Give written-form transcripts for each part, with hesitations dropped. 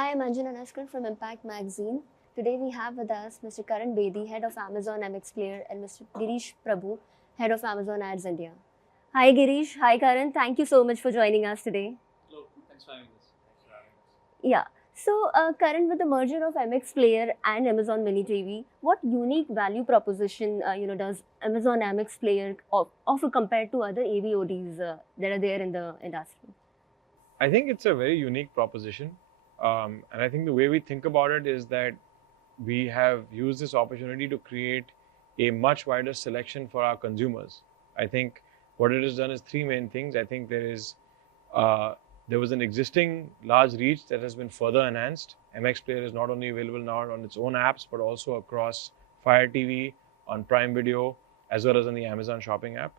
Hi, I'm Anjana Naskar from Impact Magazine. Today we have with us Mr. Karan Bedi, Head of Amazon MX Player, and Mr. Girish Prabhu, Head of Amazon Ads India. Hi Girish, hi Karan. Thank you so much for joining us today. Hello, thanks for having us. Yeah. So, Karan, with the merger of MX Player and Amazon Mini TV, what unique value proposition does Amazon MX Player offer compared to other AVODs that are there in the industry? I think it's a very unique proposition. And I think the way we think about it is that we have used this opportunity to create a much wider selection for our consumers. I think what it has done is three main things. I think uh, there was an existing large reach that has been further enhanced. MX Player is not only available now on its own apps, but also across Fire TV, on Prime Video, as well as on the Amazon Shopping app.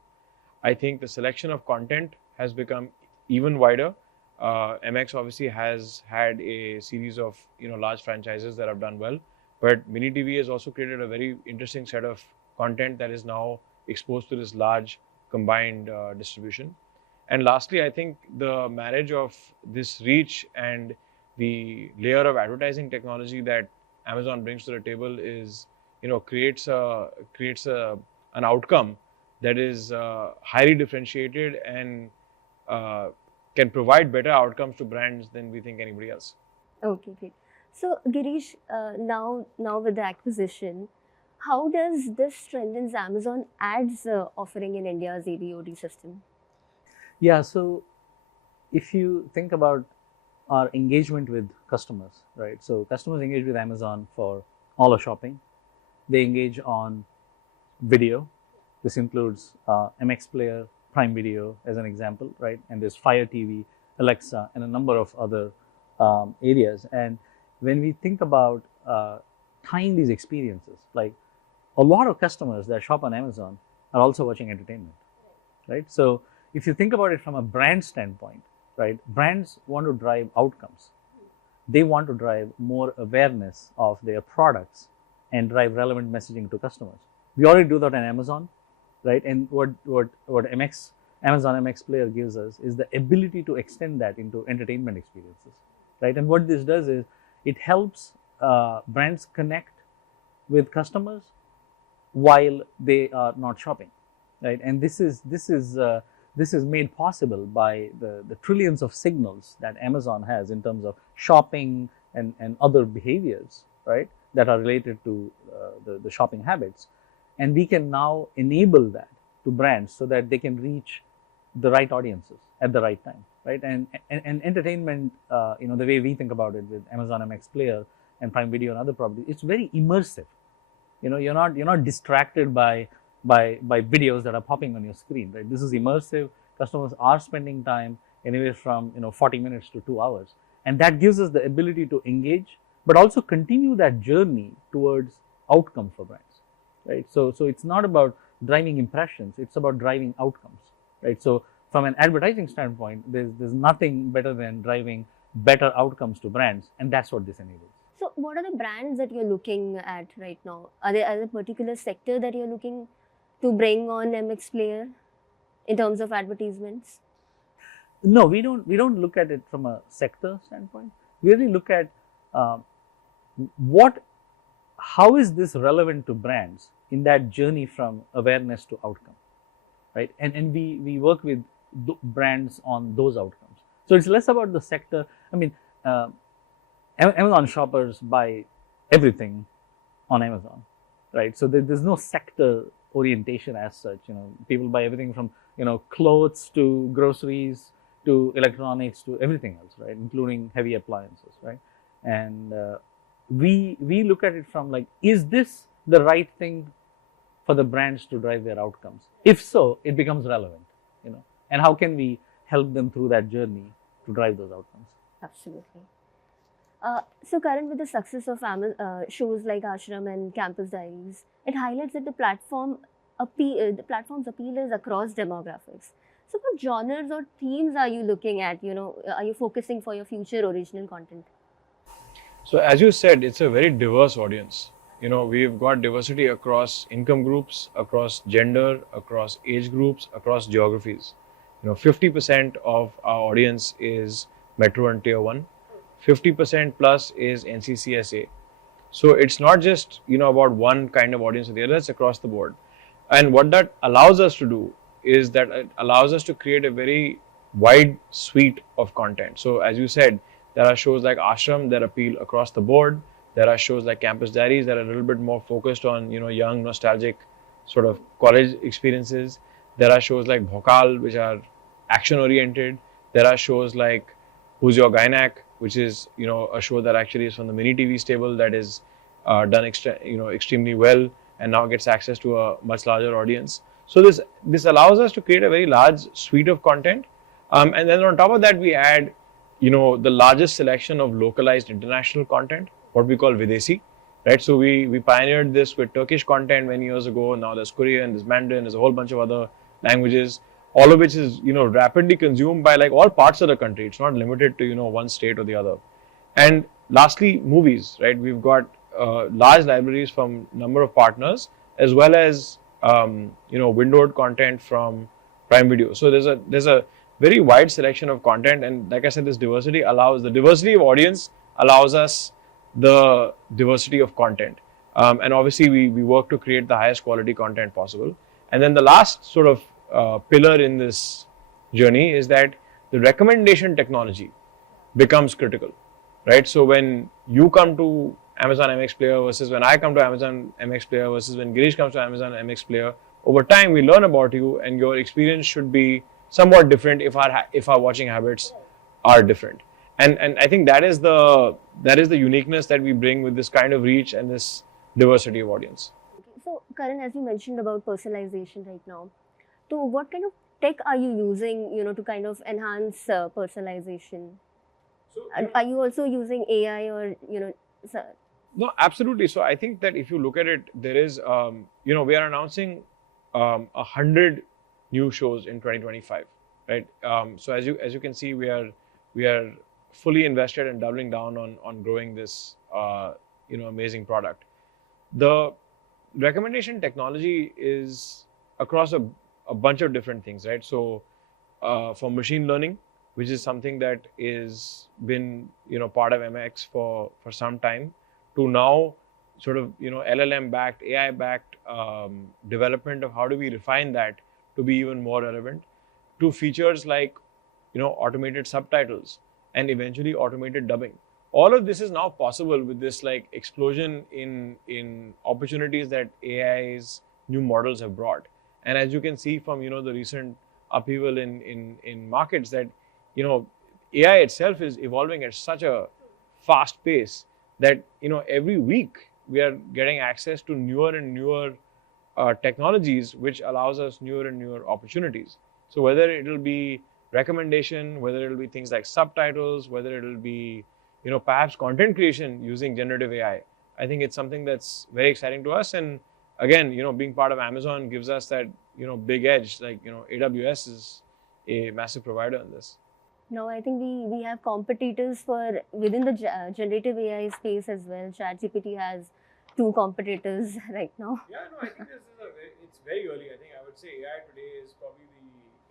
I think the selection of content has become even wider. MX obviously has had a series of large franchises that have done well, but Mini TV has also created a very interesting set of content that is now exposed to this large combined distribution. And lastly, I think the marriage of this reach and the layer of advertising technology that Amazon brings to the table is, creates an outcome that is highly differentiated and uh, can provide better outcomes to brands than we think anybody else. Okay, great. So, Girish, now with the acquisition, how does this strengthens Amazon ads offering in India's AVOD system? Yeah, so if you think about our engagement with customers, right? So customers engage with Amazon for all of shopping. They engage on video. This includes MX Player, Prime Video as an example, right? And there's Fire TV, Alexa, and a number of other areas. And when we think about tying these experiences, like a lot of customers that shop on Amazon are also watching entertainment, right? So if you think about it from a brand standpoint, right, brands want to drive outcomes. They want to drive more awareness of their products and drive relevant messaging to customers. We already do that on Amazon, right? And what Amazon MX Player gives us is the ability to extend that into entertainment experiences, right? And what this does is it helps brands connect with customers while they are not shopping, right? And this is made possible by the trillions of signals that Amazon has in terms of shopping and other behaviors, right, that are related to the shopping habits. And we can now enable that to brands so that they can reach the right audiences at the right time, right? And entertainment, the way we think about it with Amazon MX Player and Prime Video and other properties, it's very immersive. You're not distracted by videos that are popping on your screen, right? This is immersive. Customers are spending time anywhere from 40 minutes to 2 hours, and that gives us the ability to engage, but also continue that journey towards outcome for brands, right? So it's not about driving impressions; it's about driving outcomes, right? So from an advertising standpoint, there's nothing better than driving better outcomes to brands, and that's what this enables. So, what are the brands that you're looking at right now? Are there a particular sector that you're looking to bring on MX Player in terms of advertisements? No, we don't look at it from a sector standpoint. We really look at how is this relevant to brands in that journey from awareness to outcome, right? And we work with brands on those outcomes. So it's less about the sector. I mean, Amazon shoppers buy everything on Amazon, right? So there's no sector orientation as such. People buy everything from clothes to groceries to electronics to everything else, right, including heavy appliances, right? And we look at it from like, is this the right thing for the brands to drive their outcomes? If so, it becomes relevant, and how can we help them through that journey to drive those outcomes? Absolutely. So, Karan, with the success of shows like Ashram and Campus Diaries, it highlights that the platform's appeal is across demographics. So, what genres or themes are you looking at? Are you focusing for your future original content? So as you said, it's a very diverse audience. We've got diversity across income groups, across gender, across age groups, across geographies. 50% of our audience is metro and tier 1. 50% plus is NCCSA. So it's not just about one kind of audience or the other, it's across the board. And what that allows us to do is that it allows us to create a very wide suite of content. So as you said, there are shows like Ashram that appeal across the board. There are shows like Campus Diaries that are a little bit more focused on young, nostalgic sort of college experiences. There are shows like Bhokal, which are action oriented. There are shows like Who's Your Gynac, which is a show that actually is from the mini TV stable that is done extremely well and now gets access to a much larger audience. So this allows us to create a very large suite of content, and then on top of that we add the largest selection of localized international content, what we call Videsi, right? So we pioneered this with Turkish content many years ago. Now there's Korean, there's Mandarin, there's a whole bunch of other languages, all of which is rapidly consumed by like all parts of the country. It's not limited to one state or the other. And lastly, movies, right? We've got large libraries from number of partners, as well as windowed content from Prime Video. So there's a very wide selection of content, and like I said, this diversity allows the diversity of audience allows us the diversity of content, and obviously we work to create the highest quality content possible. And then the last sort of pillar in this journey is that the recommendation technology becomes critical, right? So when you come to Amazon MX Player versus when I come to Amazon MX Player versus when Girish comes to Amazon MX Player, over time we learn about you, and your experience should be somewhat different if our watching habits are different. And I think that is the uniqueness that we bring with this kind of reach and this diversity of audience. So, Karan, as you mentioned about personalization right now, so what kind of tech are you using, to kind of enhance personalization? So, Are you also using AI or, no, absolutely. So I think that if you look at it, there is, we are announcing 100 new shows in 2025, right? So as you can see, we are fully invested and doubling down on growing this, amazing product. The recommendation technology is across a bunch of different things, right? So for machine learning, which is something that is been part of MX for some time, to now sort of LLM backed, AI backed development of how do we refine that to be even more relevant, to features like automated subtitles and eventually automated dubbing. All of this is now possible with this like explosion in opportunities that AI's new models have brought. And as you can see from the recent upheaval in markets, that AI itself is evolving at such a fast pace that every week we are getting access to newer and newer technologies, which allows us newer and newer opportunities. So whether it will be recommendation, whether it will be things like subtitles, whether it will be perhaps content creation using generative AI, I think it's something that's very exciting to us. And again, being part of Amazon gives us that big edge. Like AWS is a massive provider in this. now I think we have competitors for within the generative AI space as well. ChatGPT has 2 competitors right now. Yeah, no, I think it's very early. I think I would say AI today is probably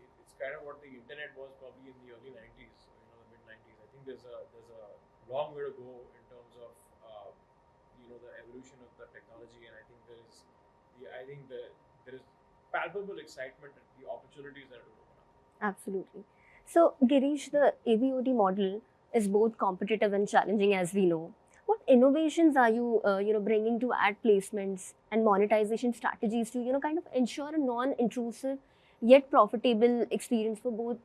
it's kind of what the internet was probably in the early 90s, the mid 90s. I think there's a long way to go in terms of the evolution of the technology, and I think there is palpable excitement at the opportunities that will open up. Absolutely. So, Girish, the AVOD model is both competitive and challenging, as we know. What innovations are you, bringing to ad placements and monetization strategies to, kind of ensure a non-intrusive yet profitable experience for both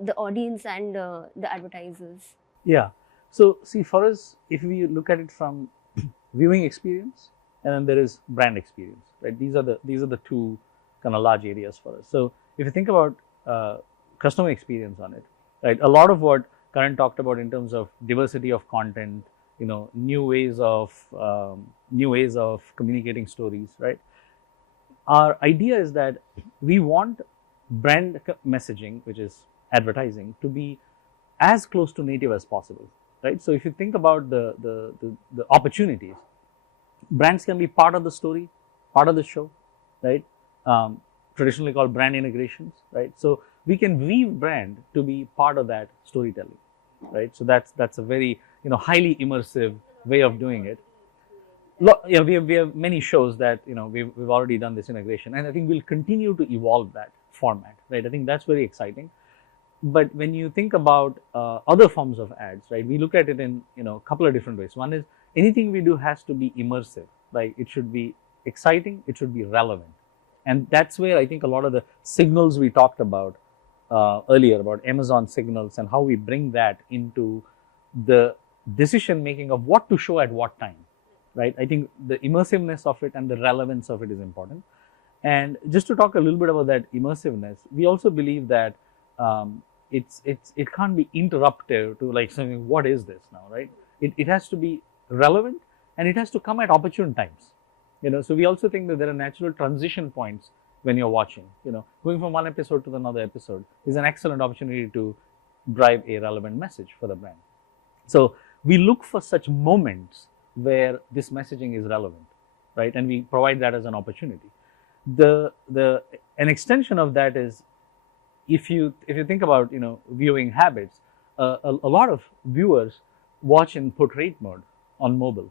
the audience and the advertisers? Yeah. So see, for us, if we look at it from viewing experience, and then there is brand experience, right? These are the two kind of large areas for us. So if you think about customer experience on it, right? A lot of what Karan talked about in terms of diversity of content, new ways of communicating stories, right? Our idea is that we want brand messaging, which is advertising, to be as close to native as possible, right? So if you think about the opportunities, brands can be part of the story, part of the show, right? Traditionally called brand integrations, right? So we can weave brand to be part of that storytelling. right? So that's a very highly immersive way of doing it. Yeah, we have many shows that we've already done this integration, and I think we'll continue to evolve that format, right? I think that's very exciting. But when you think about other forms of ads, right, we look at it in a couple of different ways. One is anything we do has to be immersive, like it should be exciting, it should be relevant, and that's where I think a lot of the signals we talked about earlier about Amazon signals and how we bring that into the decision making of what to show at what time, right? I think the immersiveness of it and the relevance of it is important. And just to talk a little bit about that immersiveness, we also believe that it can't be interruptive to like saying what is this now, right? It has to be relevant and it has to come at opportune times. So we also think that there are natural transition points when you're watching. Going from one episode to another episode is an excellent opportunity to drive a relevant message for the brand. So we look for such moments where this messaging is relevant, right? And we provide that as an opportunity. An extension of that is if you think about viewing habits, a lot of viewers watch in portrait mode on mobile.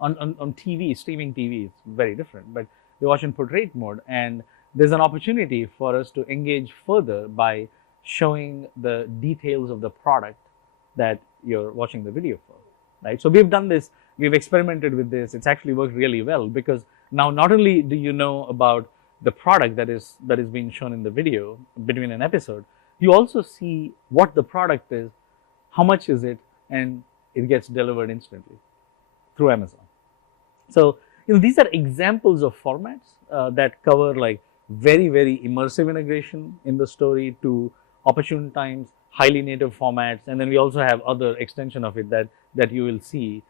On TV, streaming TV is very different, but they watch in portrait mode, and there's an opportunity for us to engage further by showing the details of the product that you're watching the video for, right? So we've done this, we've experimented with this. It's actually worked really well because now not only do you know about the product that is being shown in the video between an episode, you also see what the product is, how much is it, and it gets delivered instantly through Amazon. So these are examples of formats that cover like very, very immersive integration in the story to opportune times, highly native formats, and then we also have other extension of it that you will see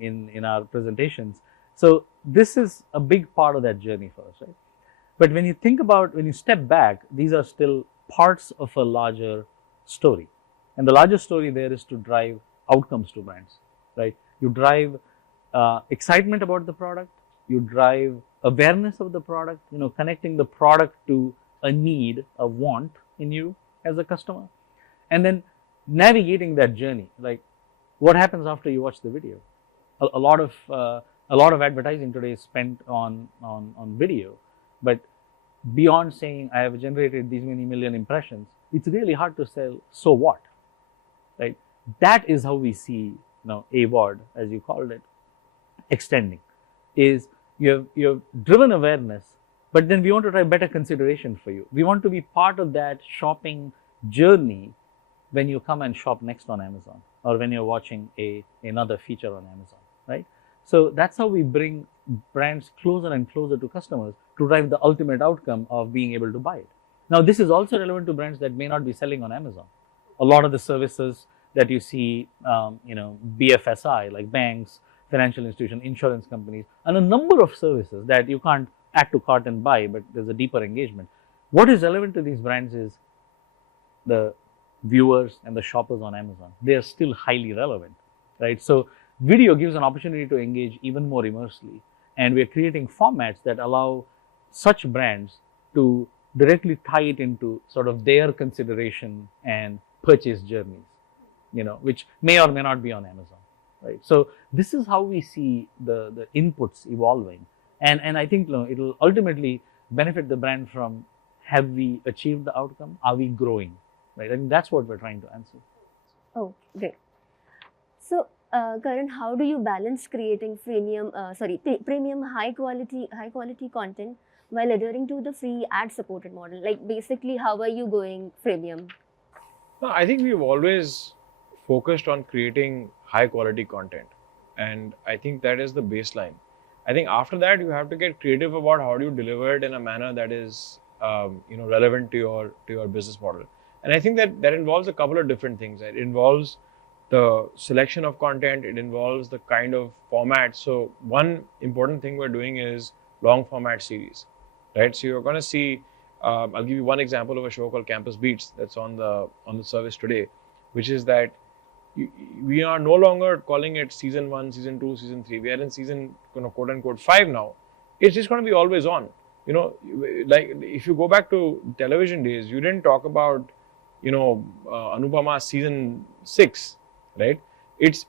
in our presentations. So this is a big part of that journey for us, right? But when you step back, these are still parts of a larger story. And the larger story there is to drive outcomes to brands, right? You drive excitement about the product, you drive awareness of the product, connecting the product to a need, a want in you as a customer, and then navigating that journey. Like what happens after you watch the video? A lot of advertising today is spent on video, but beyond saying I have generated these many million impressions, it's really hard to sell. So what, right? That is how we see AWOD, as you called it, extending. Is you have driven awareness, but then we want to drive better consideration for you. We want to be part of that shopping journey when you come and shop next on Amazon or when you're watching another feature on Amazon, right? So that's how we bring brands closer and closer to customers to drive the ultimate outcome of being able to buy it. Now, this is also relevant to brands that may not be selling on Amazon. A lot of the services that you see, BFSI, like banks, financial institutions, insurance companies, and a number of services that you can't add to cart and buy, but there's a deeper engagement. What is relevant to these brands is the viewers and the shoppers on Amazon. They are still highly relevant, right? So video gives an opportunity to engage even more immersively. And we're creating formats that allow such brands to directly tie it into sort of their consideration and purchase journeys, which may or may not be on Amazon, right? So this is how we see the inputs evolving. And I think it'll ultimately benefit the brand from, have we achieved the outcome? Are we growing, right? I think that's what we're trying to answer. Oh, great. So, Karan, how do you balance creating premium high quality content while adhering to the free ad supported model? Like basically, how are you going freemium? No, I think we've always focused on creating high quality content, and I think that is the baseline. I think after that you have to get creative about how do you deliver it in a manner that is relevant to your business model. And I think that involves a couple of different things. It involves the selection of content, it involves the kind of format. So one important thing we're doing is long format series, right? So you're going to see, I'll give you one example of a show called Campus Beats that's on the service today, which is that we are no longer calling it season 1, season 2, season 3. We are in season quote unquote 5 now. It's just going to be always on. Like if you go back to television days, you didn't talk about Anupama season 6, right? It's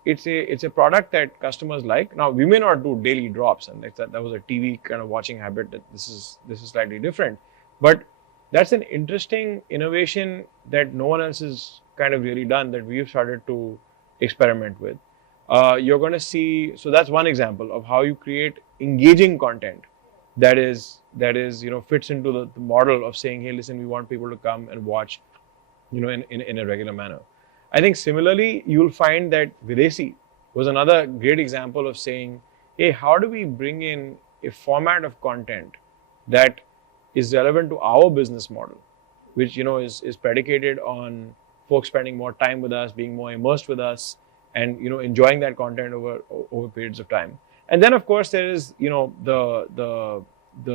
a product that customers like. Now we may not do daily drops, and that was a TV kind of watching habit. That this is slightly different, but that's an interesting innovation that no one else has kind of really done, that we've started to experiment with. You're going to see, so that's one example of how you create engaging content that is fits into the model of saying, hey, listen, we want people to come and watch in a regular manner. I think similarly, you'll find that Videsi was another great example of saying, hey, how do we bring in a format of content that is relevant to our business model, which is predicated on folks spending more time with us, being more immersed with us, and enjoying that content over periods of time. And then of course there is the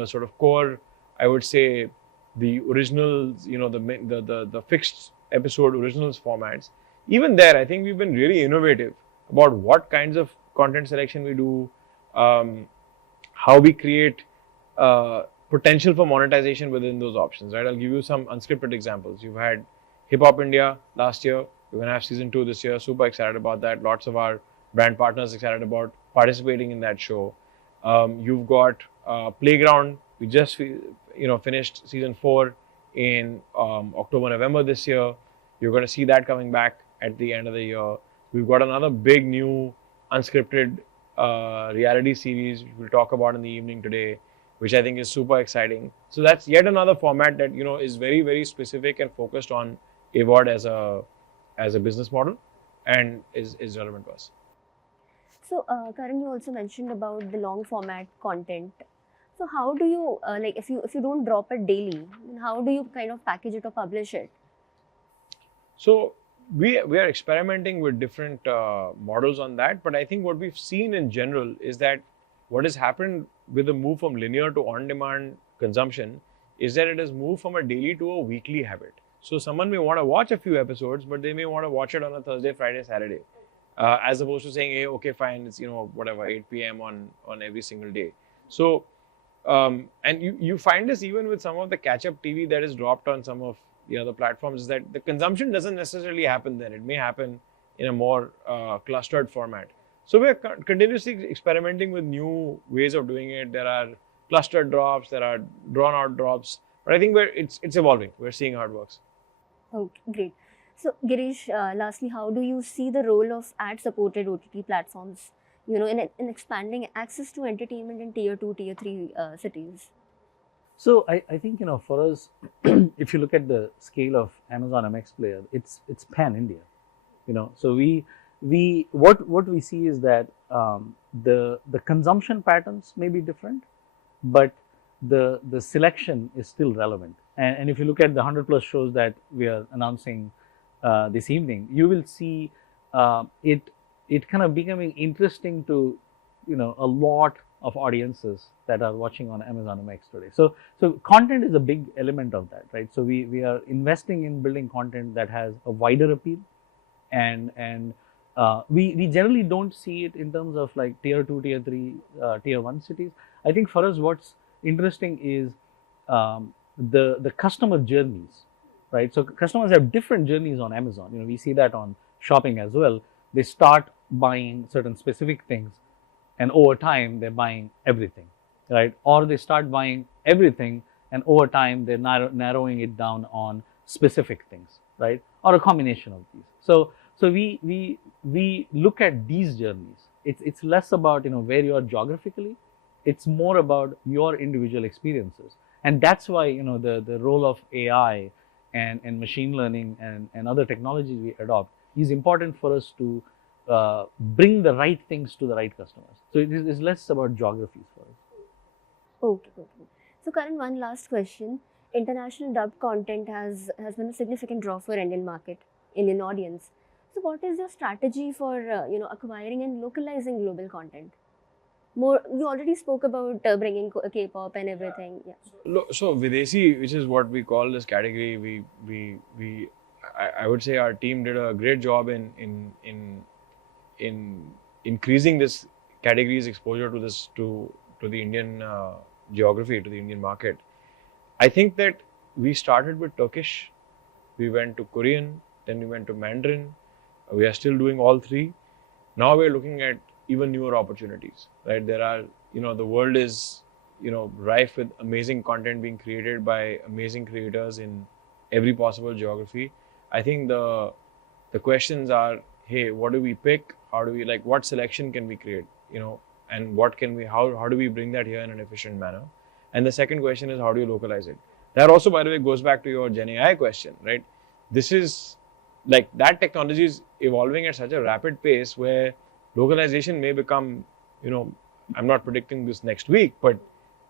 sort of core, I would say, the originals, the fixed episode originals formats. Even there, I think we've been really innovative about what kinds of content selection we do, how we create potential for monetization within those options, right? I'll give you some unscripted examples. You've had Hip Hop India last year. We're going to have season 2 this year. Super excited about that. Lots of our brand partners excited about participating in that show. You've got Playground. We just finished season 4 in October, November this year. You're going to see that coming back at the end of the year. We've got another big new unscripted reality series we'll talk about in the evening today, which I think is super exciting. So that's yet another format that is very, very specific and focused on AVOD as a business model, and is relevant to us. So, Karan, you also mentioned about the long format content. So, how do you if you don't drop it daily, how do you kind of package it or publish it? So we are experimenting with different models on that, but I think what we've seen in general is that what has happened with the move from linear to on-demand consumption is that it has moved from a daily to a weekly habit. So someone may want to watch a few episodes, but they may want to watch it on a Thursday, Friday, Saturday, as opposed to saying, hey, okay, fine, it's 8 p.m. on every single day. So and you find this even with some of the catch-up TV that is dropped on some of the other platforms, is that the consumption doesn't necessarily happen then. It may happen in a more clustered format. So we're continuously experimenting with new ways of doing it. There are clustered drops, there are drawn out drops, but I think it's evolving. We're seeing how it works. Okay, great. So Girish, lastly, how do you see the role of ad-supported OTT platforms, in expanding access to entertainment in tier 2, tier 3 cities? So I think for us, if you look at the scale of Amazon MX Player, it's pan India. So what we see is that the consumption patterns may be different, but the selection is still relevant. And if you look at the 100+ shows that we are announcing this evening, you will see it kind of becoming interesting to a lot of audiences that are watching on Amazon MX today. So content is a big element of that, right? So we are investing in building content that has a wider appeal, and we generally don't see it in terms of like tier 2, tier 3, tier 1 cities. I think for us, what's interesting is the customer journeys, right? So customers have different journeys on Amazon. We see that on shopping as well. They start buying certain specific things, and over time they're buying everything, right? Or they start buying everything, and over time they're narrowing it down on specific things, right? Or a combination of these. So we look at these journeys. It's less about where you are geographically. It's more about your individual experiences, and that's why the role of AI and machine learning and other technologies we adopt is important for us to bring the right things to the right customers. So it is less about geographies for us. Okay. So Karan, one last question. International dubbed content has been a significant draw for Indian market, Indian audience. So what is your strategy for acquiring and localizing global content? You already spoke about bringing K-pop and everything. Yeah. So Videsi, which is what we call this category, I would say our team did a great job in increasing this category's exposure to the Indian geography, to the Indian market. I think that we started with Turkish we went to Korean, then we went to Mandarin. We are still doing all three. Now we're looking at even newer opportunities, right? There are, the world is, rife with amazing content being created by amazing creators in every possible geography. I think the questions are, hey, what do we pick? How do we, what selection can we create, and what can we, how do we bring that here in an efficient manner? And the second question is, how do you localize it? That also, by the way, goes back to your Gen AI question, right? This is that technology is evolving at such a rapid pace where localization may become, I'm not predicting this next week, but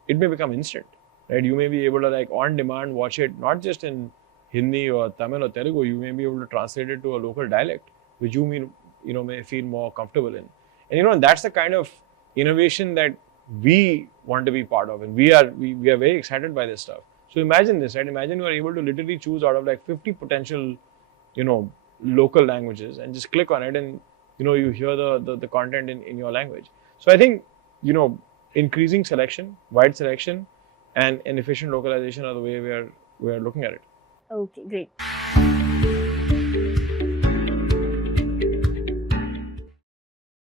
it may become instant, right? You may be able to on demand watch it, not just in Hindi or Tamil or Telugu, you may be able to translate it to a local dialect, which may feel more comfortable in. And that's the kind of innovation that we want to be part of, and we are very excited by this stuff. So imagine this, right? Imagine you are able to literally choose out of 50 potential, local languages, and just click on it, and you hear the content in your language. So I think increasing selection, wide selection, and efficient localization are the way we are looking at it. Okay, great.